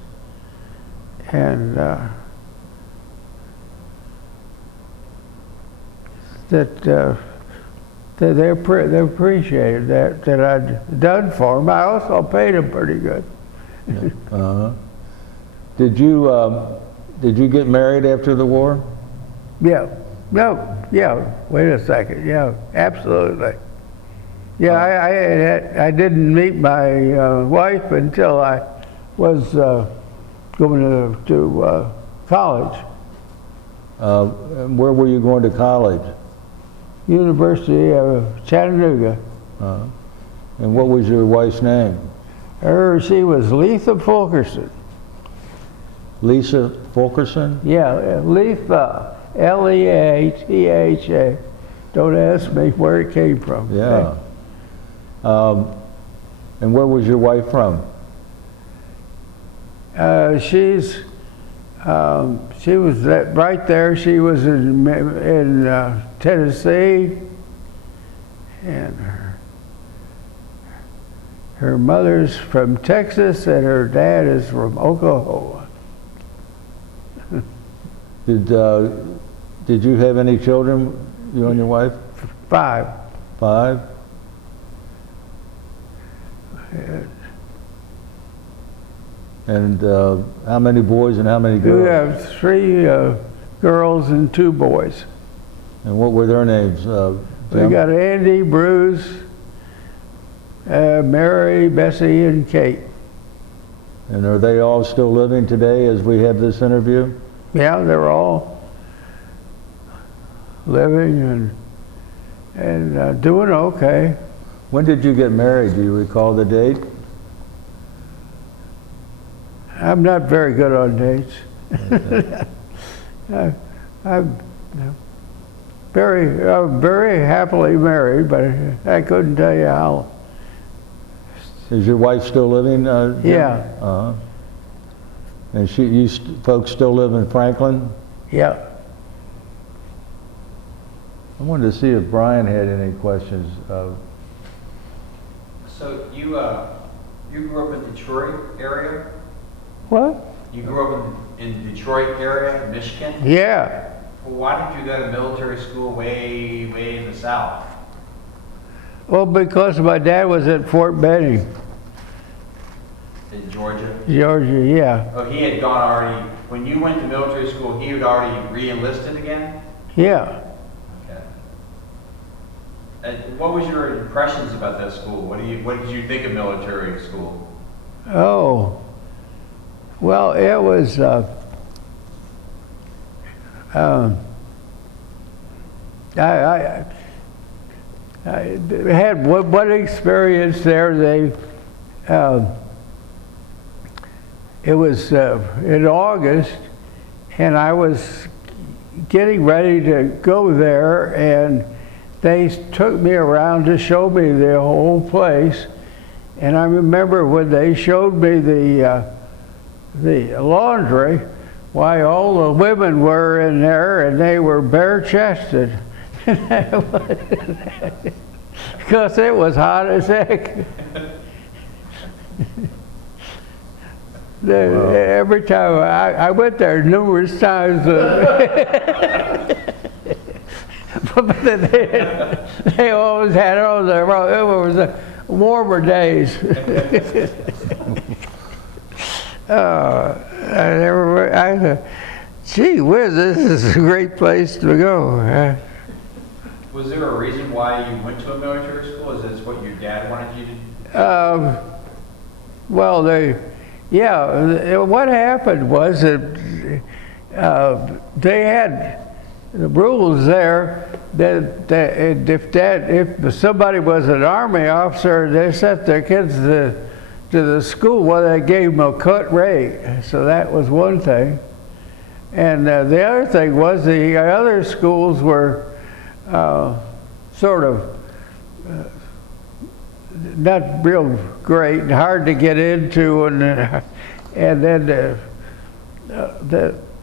and that they appreciated that I'd done for them. I also paid them pretty good. Uh-huh. Did you get married after the war? Yeah. No. Yeah. Wait a second. Yeah. Absolutely. Yeah. I didn't meet my wife until I was going to college. Where were you going to college? University of Chattanooga. And what was your wife's name? She was Letha Fulkerson. Lisa Fulkerson? Yeah, Letha, Leatha. Don't ask me where it came from. Yeah. And where was your wife from? She was right there. She was in Tennessee, and her mother's from Texas, and her dad is from Oklahoma. Did you have any children, you and your wife? 5. 5? And how many boys and how many girls? We have 3 girls and 2 boys. And what were their names? We got Andy, Bruce, Mary, Bessie, and Kate. And are they all still living today as we have this interview? Yeah, they're all living and doing okay. When did you get married? Do you recall the date? I'm not very good on dates. Okay. I'm very happily married, but I couldn't tell you how. Is your wife still living? Jim? Yeah. Uh-huh. And you folks still live in Franklin? Yeah. I wanted to see if Brian had any questions. So you grew up in Detroit area? What? You grew up in Detroit area, Michigan? Yeah. Well, why did you go to military school way in the South? Well, because my dad was at Fort Benning, In Georgia? Georgia, yeah. Oh, he had gone already, when you went to military school, he had already re-enlisted again? Yeah. Okay. And what was your impressions about that school? What did you think of military school? Oh. Well, it was, I had one experience there. It was in August, and I was getting ready to go there, and they took me around to show me the whole place. And I remember when they showed me the laundry, why all the women were in there and they were bare-chested. Because it was hot as heck. Every time I went there numerous times, but they always had it on there. It was warmer days. I thought, gee whiz, this is a great place to go. Was there a reason why you went to a military school? Is this what your dad wanted you to do? Well, what happened was that they had the rules there that if somebody was an Army officer, they sent their kids to the school, well, they gave them a cut rate. So that was one thing. And the other thing was the other schools were sort of not real great and hard to get into, and then the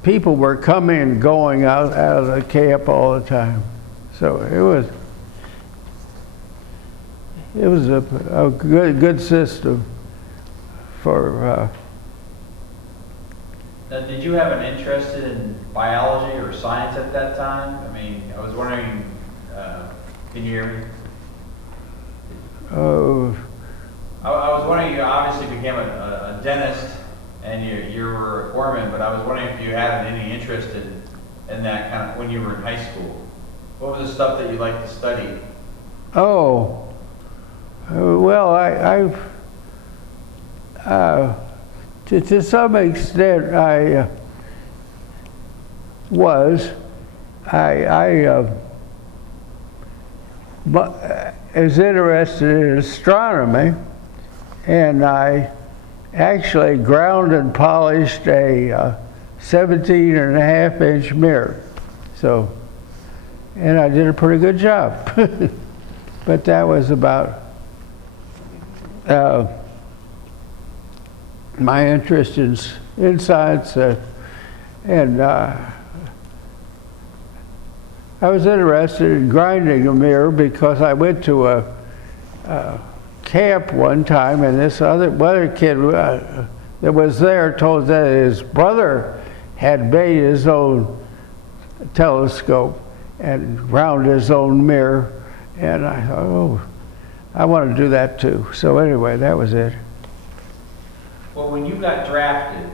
people were coming and going out of the camp all the time. So it was a good system for. Now, did you have an interest in biology or science at that time? I mean, I was wondering, can you hear me? I was wondering, you obviously became a dentist and you were a foreman, but I was wondering if you had any interest in that kind of, when you were in high school. What was the stuff that you liked to study? Oh, well, to some extent, I was interested in astronomy, and I actually ground and polished a 17.5-inch mirror. So, and I did a pretty good job. But that was about my interest in science, and I was interested in grinding a mirror because I went to a camp one time, and this other kid that was there told that his brother had made his own telescope and ground his own mirror, and I thought, oh, I want to do that too. So anyway, that was it. Well, when you got drafted,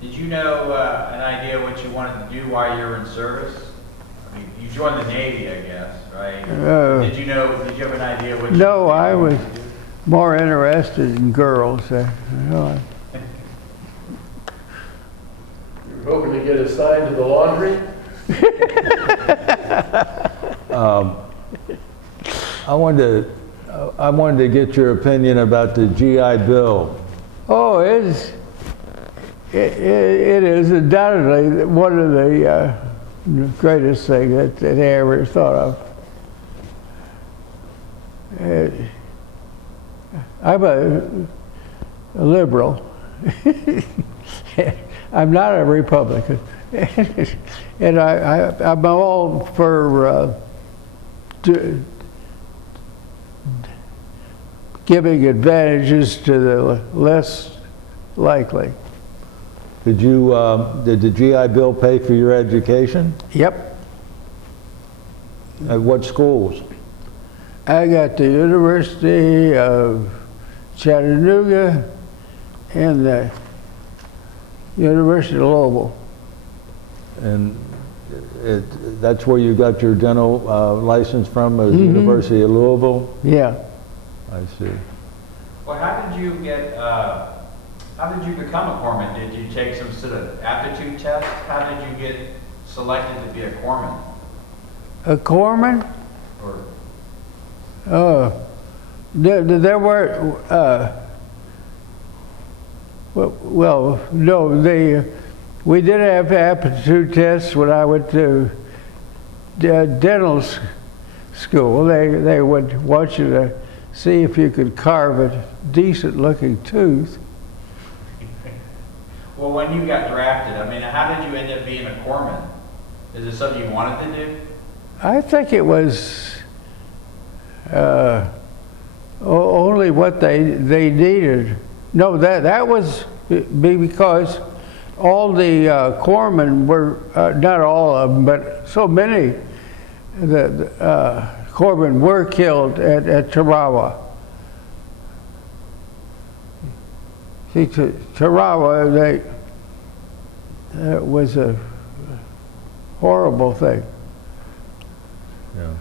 did you know an idea what you wanted to do while you were in service? I mean, you joined the Navy, I guess, right? Did you have an idea what you No, I wanted was to do? more interested in girls. hoping to get assigned to the laundry? I wanted to get your opinion about the GI Bill. Oh, it is undoubtedly one of the greatest things that they ever thought of. I'm a liberal. I'm not a Republican. And I'm all for giving advantages to the less likely. Did the GI Bill pay for your education? Yep. At what schools? I got the University of Chattanooga and the University of Louisville. And that's where you got your dental license from, the University of Louisville? Yeah. I see. Well, how did you become a corpsman? Did you take some sort of aptitude test? How did you get selected to be a corpsman? A corpsman? Or There were, well, no, we did have aptitude tests when I went to dental school. They would want you to see if you could carve a decent looking tooth. well, when you got drafted, I mean, how did you end up being a corpsman? Is it something you wanted to do? I think it was only what they needed. No, that was because all the corpsmen were, not all of them, but so many the corpsmen were killed at Tarawa. See, Tarawa, that was a horrible thing. Yeah.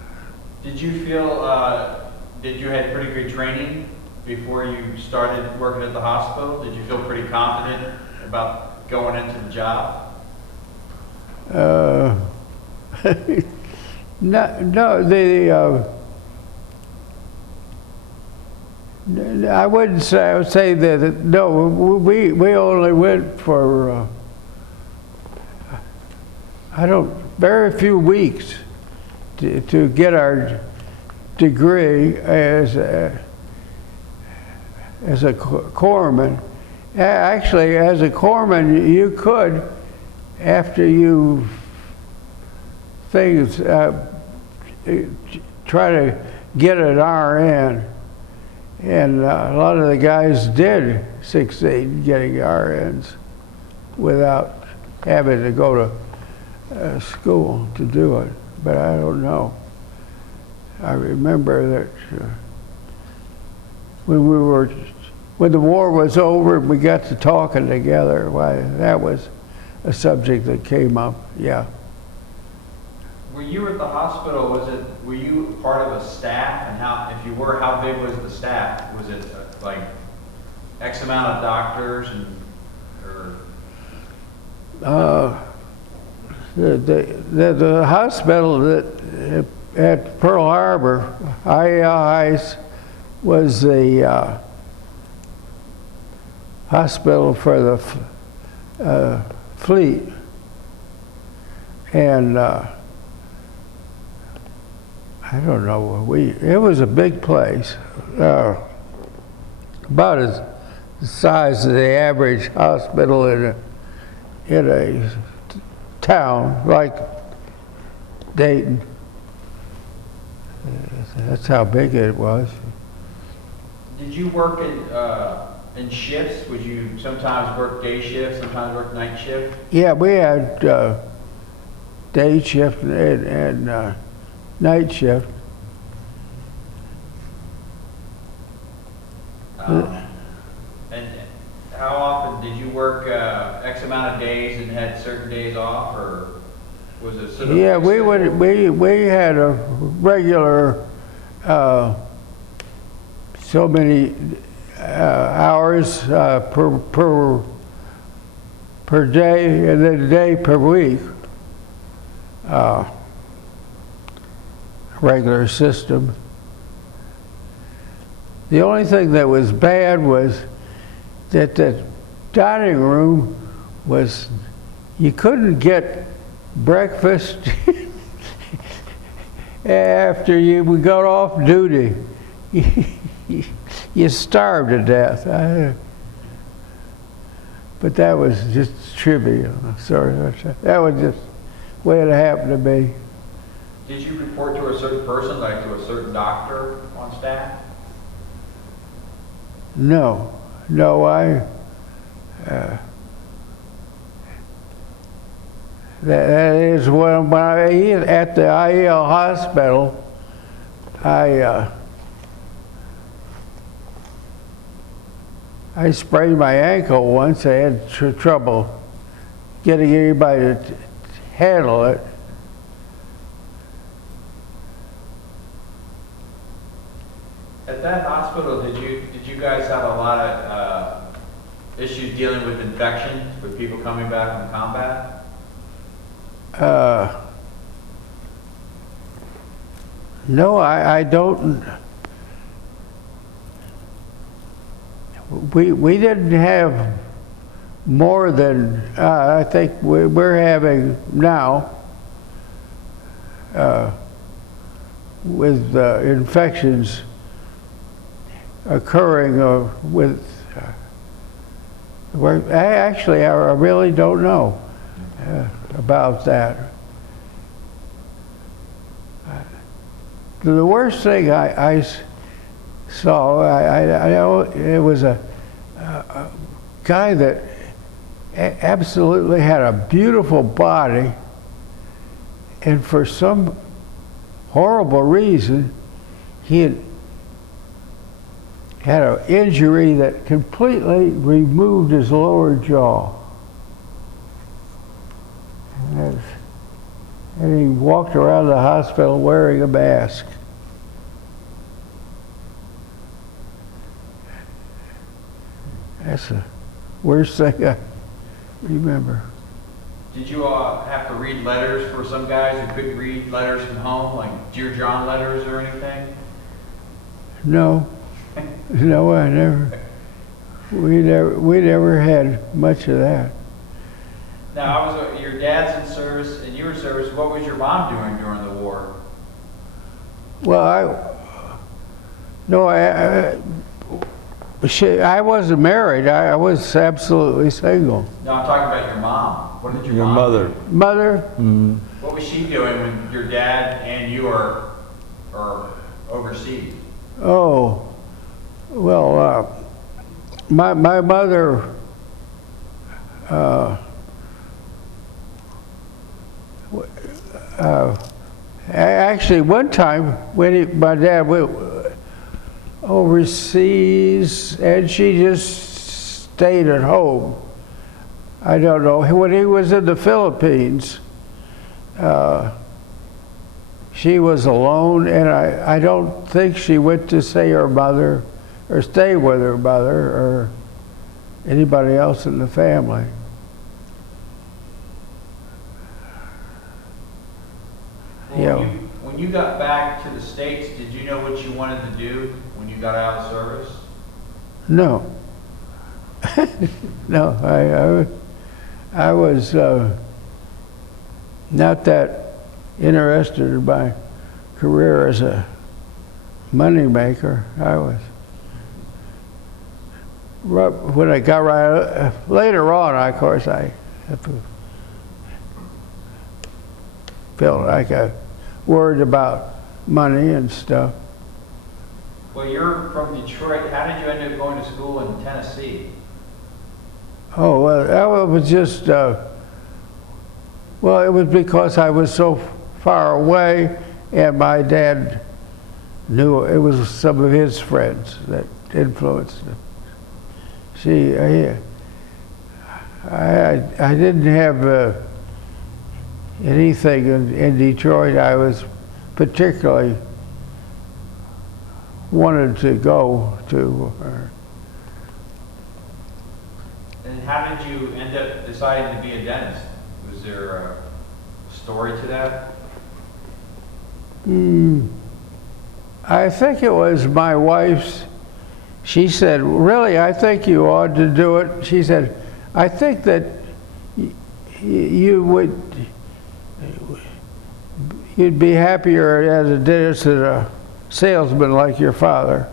Did you feel, did you have pretty good training before you started working at the hospital? Did you feel pretty confident about going into the job? No, I wouldn't say, I would say that, no, we only went for, very few weeks to get our degree as a corpsman. Actually, as a corpsman, you could, after you try to get an RN, and a lot of the guys did succeed in getting RNs without having to go to school to do it. But I don't know. I remember that when the war was over, we got to talking together. Why, that was a subject that came up. Yeah. Were you at the hospital? Were you part of a staff? And if you were, how big was the staff? Was it like X amount of doctors The hospital at Pearl Harbor, AICA, was the hospital for the fleet, and I don't know. It was a big place, about as the size of the average hospital in a town like Dayton. That's how big it was. Did you work in shifts? Would you sometimes work day shift, sometimes work night shift? Yeah, we had day shift and night shift. And how often did you work X amount of days and had certain days off, or was it sort of? Yeah, we had a regular so many hours per per day and then a day per week. Regular system. The only thing that was bad was that the dining room was, you couldn't get breakfast after you got off duty. You starved to death. But that was just trivial. Sorry, that was just the way it happened to me. Did you report to a certain person, like to a certain doctor on staff? No, that is when I at the IEL hospital, I sprained my ankle once. I had trouble getting anybody to handle it. At that hospital, did you guys have a lot of issues dealing with infections, with people coming back from combat? No, I don't. We didn't have more than I think we're having now with infections occurring with. Actually, I really don't know about that. The worst thing I saw, I know it was a guy that absolutely had a beautiful body, and for some horrible reason, he had an injury that completely removed his lower jaw. And he walked around the hospital wearing a mask. That's the worst thing I remember. Did you have to read letters for some guys who couldn't read letters from home, like Dear John letters or anything? No. No, I never. We never had much of that. Now, your dad's in service and you were in service. What was your mom doing during the war? Well, I wasn't married. I was absolutely single. No, I'm talking about your mom. What did your Your mom mother. do? Mother? What was she doing when your dad and you are overseas? Oh, well, my mother actually one time when my dad went overseas and she just stayed at home. I don't know, when he was in the Philippines, she was alone, and I don't think she went to see her mother or stay with her mother or anybody else in the family. Well, when you got back to the States, did you know what you wanted to do when you got out of service? No. No, I was not that interested in my career as a money maker. I was, when I got later on, of course, I felt like I worried about money and stuff. Well, you're from Detroit. How did you end up going to school in Tennessee? Oh, well, that was just, well, it was because I was so far away, and my dad knew it was some of his friends that influenced him. See, I didn't have anything in Detroit I was particularly wanted to go to. And how did you end up deciding to be a dentist? Was there a story to that? I think it was my wife's. She said, really, I think you ought to do it. She said, I think that you'd be happier as a dentist than a salesman like your father.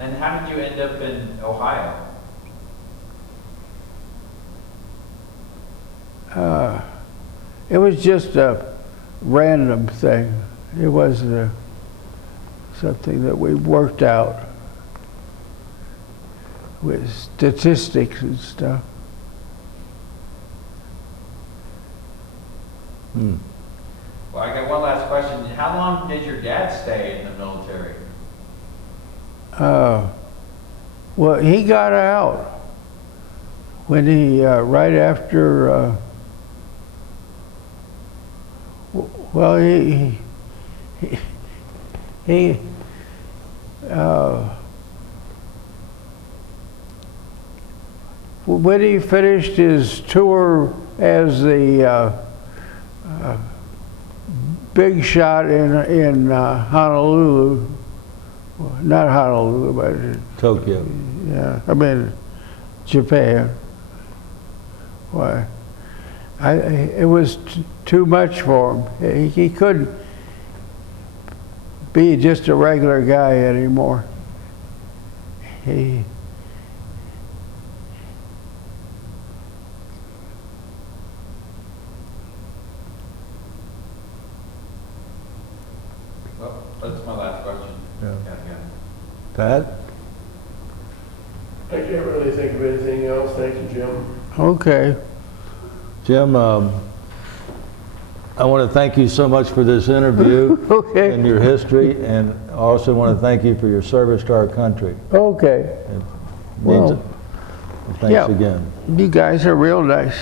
And how did you end up in Ohio? It was just a random thing. It wasn't something that we worked out with statistics and stuff. Well, I got one last question. How long did your dad stay in the military? Well, he got out when he, right after, well, when he finished his tour as the big shot in Honolulu, not Honolulu, but Tokyo. yeah, I mean Japan. Why? It was too much for him. He couldn't be just a regular guy anymore. Well, that's my last question. Yeah. Yeah. Pat? I can't really think of anything else. Thank you, Jim. Okay. Jim, I want to thank you so much for this interview Okay. and your history, and I also want to thank you for your service to our country. Okay. It means Well, it. Thanks yeah. again. You guys are real nice.